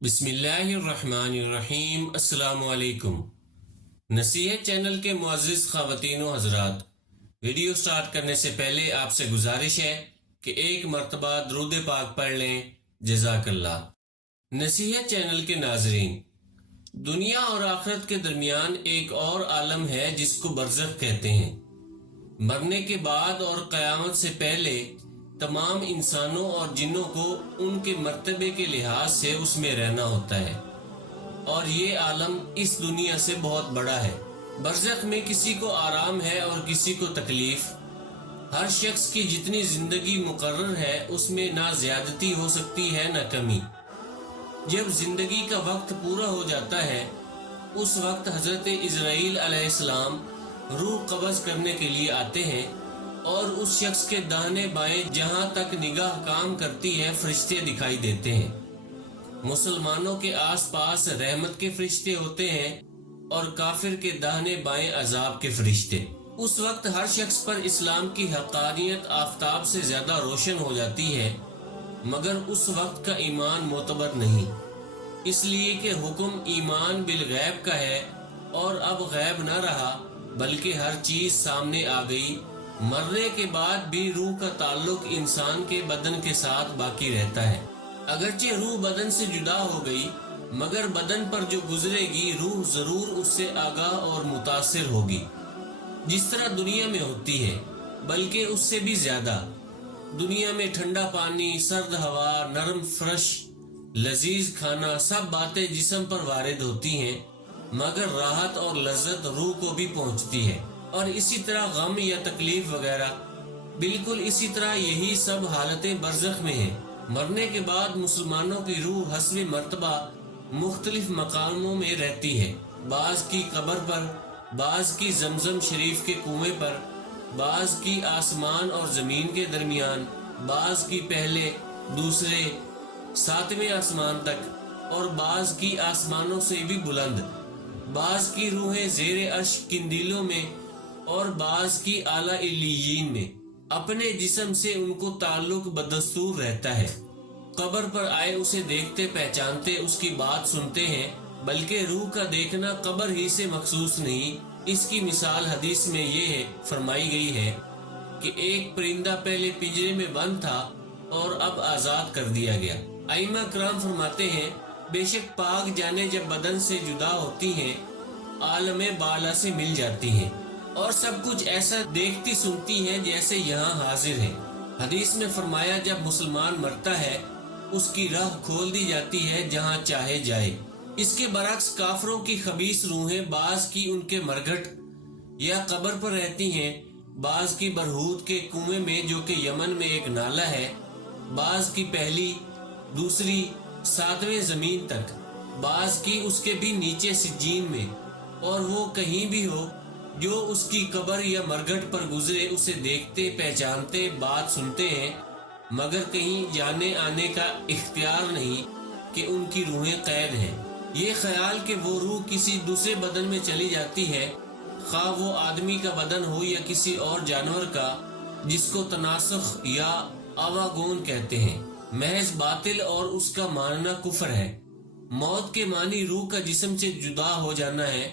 بسم اللہ الرحمن الرحیم۔ السلام علیکم۔ نصیحت چینل کے معزز خواتین و حضرات، ویڈیو سٹارٹ کرنے سے پہلے آپ سے گزارش ہے کہ ایک مرتبہ درود پاک پڑھ لیں۔ جزاک اللہ۔ نصیحت چینل کے ناظرین، دنیا اور آخرت کے درمیان ایک اور عالم ہے جس کو برزخ کہتے ہیں۔ مرنے کے بعد اور قیامت سے پہلے تمام انسانوں اور جنوں کو ان کے مرتبے کے لحاظ سے اس میں رہنا ہوتا ہے، اور یہ عالم اس دنیا سے بہت بڑا ہے۔ برزخ میں کسی کو آرام ہے اور کسی کو تکلیف۔ ہر شخص کی جتنی زندگی مقرر ہے اس میں نہ زیادتی ہو سکتی ہے نہ کمی۔ جب زندگی کا وقت پورا ہو جاتا ہے اس وقت حضرت اسرائیل علیہ السلام روح قبض کرنے کے لیے آتے ہیں، اور اس شخص کے داہنے بائیں جہاں تک نگاہ کام کرتی ہے فرشتے دکھائی دیتے ہیں۔ مسلمانوں کے آس پاس رحمت کے فرشتے ہوتے ہیں اور کافر کے داہنے بائیں عذاب کے فرشتے۔ اس وقت ہر شخص پر اسلام کی حقانیت آفتاب سے زیادہ روشن ہو جاتی ہے، مگر اس وقت کا ایمان معتبر نہیں، اس لیے کہ حکم ایمان بالغیب کا ہے، اور اب غیب نہ رہا بلکہ ہر چیز سامنے آ گئی۔ مرنے کے بعد بھی روح کا تعلق انسان کے بدن کے ساتھ باقی رہتا ہے۔ اگرچہ روح بدن سے جدا ہو گئی، مگر بدن پر جو گزرے گی روح ضرور اس سے آگاہ اور متاثر ہوگی، جس طرح دنیا میں ہوتی ہے، بلکہ اس سے بھی زیادہ۔ دنیا میں ٹھنڈا پانی، سرد ہوا، نرم فرش، لذیذ کھانا، سب باتیں جسم پر وارد ہوتی ہیں، مگر راحت اور لذت روح کو بھی پہنچتی ہے، اور اسی طرح غم یا تکلیف وغیرہ۔ بالکل اسی طرح یہی سب حالتیں برزخ میں ہیں۔ مرنے کے بعد مسلمانوں کی روح حسب مرتبہ مختلف مقاموں میں رہتی ہے، بعض کی قبر پر، بعض کی زمزم شریف کے کنویں پر، بعض کی آسمان اور زمین کے درمیان، بعض کی پہلے، دوسرے، ساتویں آسمان تک، اور بعض کی آسمانوں سے بھی بلند۔ بعض کی روحیں زیر عرش قندیلوں میں اور بعض کی اعلیٰ علیین میں۔ اپنے جسم سے ان کو تعلق بدستور رہتا ہے۔ قبر پر آئے اسے دیکھتے پہچانتے اس کی بات سنتے ہیں، بلکہ روح کا دیکھنا قبر ہی سے مخصوص نہیں۔ اس کی مثال حدیث میں یہ ہے فرمائی گئی ہے کہ ایک پرندہ پہلے پنجرے میں بند تھا اور اب آزاد کر دیا گیا۔ ائمہ کرام فرماتے ہیں بے شک پاک جانیں جب بدن سے جدا ہوتی ہیں عالم بالا سے مل جاتی ہیں، اور سب کچھ ایسا دیکھتی سنتی ہیں جیسے یہاں حاضر ہے۔ حدیث میں فرمایا جب مسلمان مرتا ہے اس کی راہ کھول دی جاتی ہے جہاں چاہے جائے۔ اس کے برعکس کافروں کی خبیث روحیں بعض کی ان کے مرگھٹ یا قبر پر رہتی ہیں، بعض کی برہوت کے کنویں میں جو کہ یمن میں ایک نالہ ہے، بعض کی پہلی، دوسری، ساتویں زمین تک، بعض کی اس کے بھی نیچے سجین میں، اور وہ کہیں بھی ہو جو اس کی قبر یا مرگھٹ پر گزرے اسے دیکھتے پہچانتے بات سنتے ہیں، مگر کہیں جانے آنے کا اختیار نہیں کہ ان کی روحیں قید ہیں۔ یہ خیال کہ وہ روح کسی دوسرے بدن میں چلی جاتی ہے، خواہ وہ آدمی کا بدن ہو یا کسی اور جانور کا، جس کو تناسخ یا آواگون کہتے ہیں، محض باطل اور اس کا ماننا کفر ہے۔ موت کے معنی روح کا جسم سے جدا ہو جانا ہے،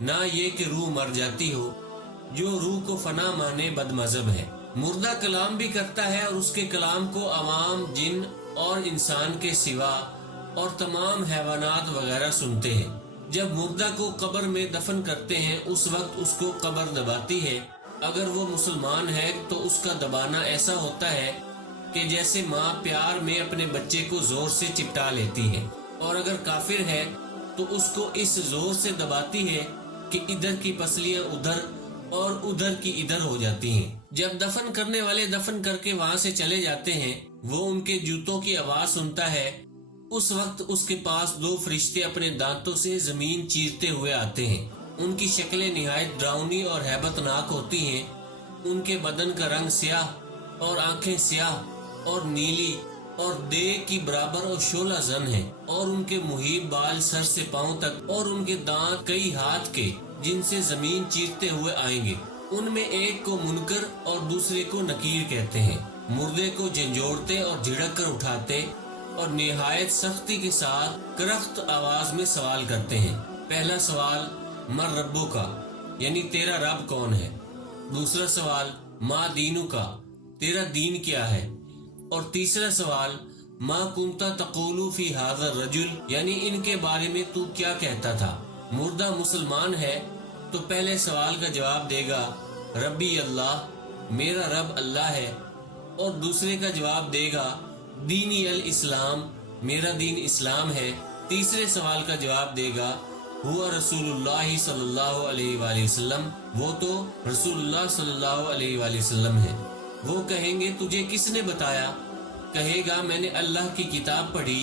نہ یہ کہ روح مر جاتی ہو۔ جو روح کو فنا مانے بد مذہب ہے۔ مردہ کلام بھی کرتا ہے اور اس کے کلام کو عوام، جن اور انسان کے سوا اور تمام حیوانات وغیرہ سنتے ہیں۔ جب مردہ کو قبر میں دفن کرتے ہیں اس وقت اس کو قبر دباتی ہے۔ اگر وہ مسلمان ہے تو اس کا دبانا ایسا ہوتا ہے کہ جیسے ماں پیار میں اپنے بچے کو زور سے چپٹا لیتی ہے، اور اگر کافر ہے تو اس کو اس زور سے دباتی ہے کہ ادھر کی پسلیاں ادھر اور ادھر کی ادھر ہو جاتی ہیں۔ جب دفن کرنے والے دفن کر کے وہاں سے چلے جاتے ہیں وہ ان کے جوتوں کی آواز سنتا ہے۔ اس وقت اس کے پاس دو فرشتے اپنے دانتوں سے زمین چیرتے ہوئے آتے ہیں۔ ان کی شکلیں نہایت ڈراؤنی اور ہیبت ناک ہوتی ہیں۔ ان کے بدن کا رنگ سیاہ اور آنکھیں سیاہ اور نیلی اور دیگ کی برابر اور شعلہ زن ہے، اور ان کے محیط بال سر سے پاؤں تک، اور ان کے دانت کئی ہاتھ کے جن سے زمین چیرتے ہوئے آئیں گے۔ ان میں ایک کو منکر اور دوسرے کو نکیر کہتے ہیں۔ مردے کو جھنجھوڑتے اور جھڑک کر اٹھاتے اور نہایت سختی کے ساتھ کرخت آواز میں سوال کرتے ہیں۔ پہلا سوال من ربو کا یعنی تیرا رب کون ہے، دوسرا سوال ما دینو کا تیرا دین کیا ہے، اور تیسرا سوال ما کنتا تقولو فی ھذا الرجل یعنی ان کے بارے میں تو کیا کہتا تھا۔ مردہ مسلمان ہے تو پہلے سوال کا جواب دے گا ربی اللہ، میرا رب اللہ ہے، اور دوسرے کا جواب دے گا دینی الاسلام، میرا دین اسلام ہے۔ تیسرے سوال کا جواب دے گا ہوا رسول اللہ صلی اللہ علیہ وآلہ وسلم، وہ تو رسول اللہ صلی اللہ علیہ وآلہ وسلم ہے۔ وہ کہیں گے تجھے کس نے بتایا؟ کہے گا میں نے اللہ کی کتاب پڑھی،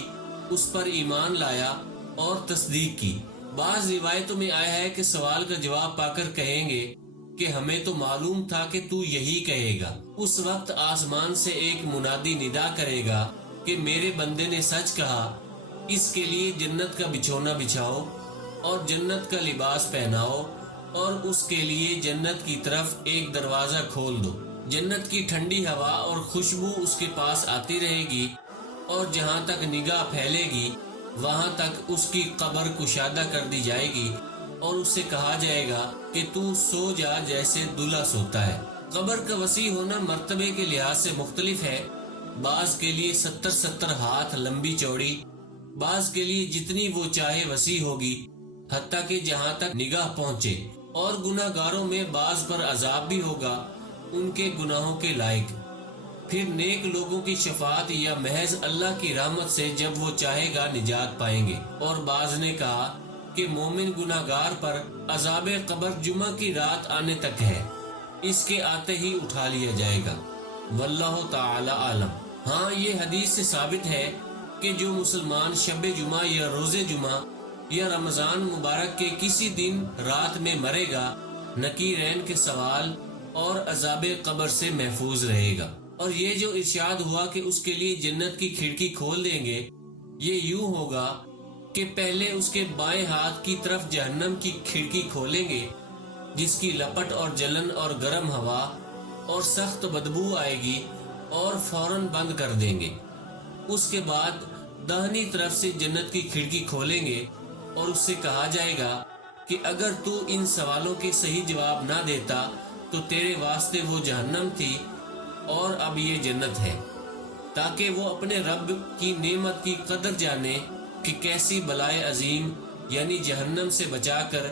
اس پر ایمان لایا اور تصدیق کی۔ بعض روایتوں میں آیا ہے کہ سوال کا جواب پا کر کہیں گے کہ ہمیں تو معلوم تھا کہ تو یہی کہے گا۔ اس وقت آسمان سے ایک منادی ندا کرے گا کہ میرے بندے نے سچ کہا، اس کے لیے جنت کا بچھونا بچھاؤ اور جنت کا لباس پہناؤ، اور اس کے لیے جنت کی طرف ایک دروازہ کھول دو۔ جنت کی ٹھنڈی ہوا اور خوشبو اس کے پاس آتی رہے گی، اور جہاں تک نگاہ پھیلے گی وہاں تک اس کی قبر کشادہ کر دی جائے گی، اور اس سے کہا جائے گا کہ تو سو جا جیسے دلہا سوتا ہے۔ قبر کا وسیع ہونا مرتبے کے لحاظ سے مختلف ہے، بعض کے لیے 70 ہاتھ لمبی چوڑی، بعض کے لیے جتنی وہ چاہے وسیع ہوگی، حتیٰ کہ جہاں تک نگاہ پہنچے، اور گناہ گاروں میں بعض پر عذاب بھی ہوگا ان کے گناہوں کے لائق۔ پھر نیک لوگوں کی شفاعت یا محض اللہ کی رحمت سے جب وہ چاہے گا نجات پائیں گے۔ اور بعض نے کہا کہ مومن گناہ گار پر عذاب قبر جمعہ کی رات آنے تک ہے، اس کے آتے ہی اٹھا لیا جائے گا۔ واللہ تعالی عالم۔ ہاں یہ حدیث سے ثابت ہے کہ جو مسلمان شب جمعہ یا روز جمعہ یا رمضان مبارک کے کسی دن رات میں مرے گا، نکیرین کے سوال اور عذاب قبر سے محفوظ رہے گا۔ اور یہ جو ارشاد ہوا کہ اس کے لیے جنت کی کھڑکی کھول دیں گے، یہ یوں ہوگا کہ پہلے اس کے بائیں ہاتھ کی طرف جہنم کی کھڑکی کھولیں گے، جس کی لپٹ اور جلن اور گرم ہوا اور سخت بدبو آئے گی، اور فوراً بند کر دیں گے۔ اس کے بعد داہنی طرف سے جنت کی کھڑکی کھولیں گے، اور اس سے کہا جائے گا کہ اگر تو ان سوالوں کے صحیح جواب نہ دیتا تو تیرے واسطے وہ جہنم تھی اور اب یہ جنت ہے، تاکہ وہ اپنے رب کی نعمت کی قدر جانے کہ کیسی بلائے عظیم یعنی جہنم سے بچا کر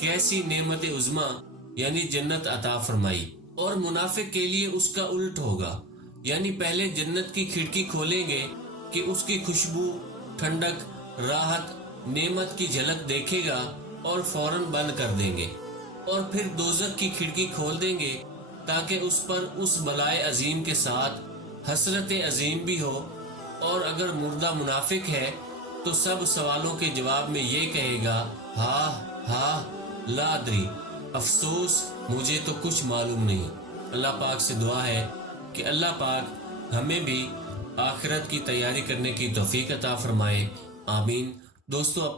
کیسی نعمت عظمیٰ یعنی جنت عطا فرمائی۔ اور منافق کے لیے اس کا الٹ ہوگا، یعنی پہلے جنت کی کھڑکی کھولیں گے کہ اس کی خوشبو، ٹھنڈک، راحت، نعمت کی جھلک دیکھے گا اور فوراً بند کر دیں گے، اور پھر دوزخ کی کھڑکی کھول دیں گے تاکہ اس پر اس بلائے عظیم کے ساتھ حسرت عظیم بھی ہو۔ اور اگر مردہ منافق ہے تو سب سوالوں کے جواب میں یہ کہے گا ہا لا ادری، افسوس مجھے تو کچھ معلوم نہیں۔ اللہ پاک سے دعا ہے کہ اللہ پاک ہمیں بھی آخرت کی تیاری کرنے کی توفیق عطا فرمائے، آمین۔ دوستو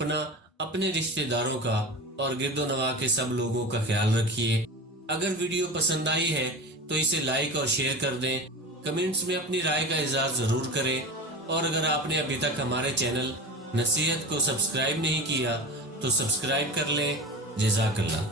اپنے رشتہ داروں کا اور گرد و نواح کے سب لوگوں کا خیال رکھیے۔ اگر ویڈیو پسند آئی ہے تو اسے لائک اور شیئر کر دیں، کمنٹس میں اپنی رائے کا اظہار ضرور کریں، اور اگر آپ نے ابھی تک ہمارے چینل نصیحت کو سبسکرائب نہیں کیا تو سبسکرائب کر لیں۔ جزاک اللہ۔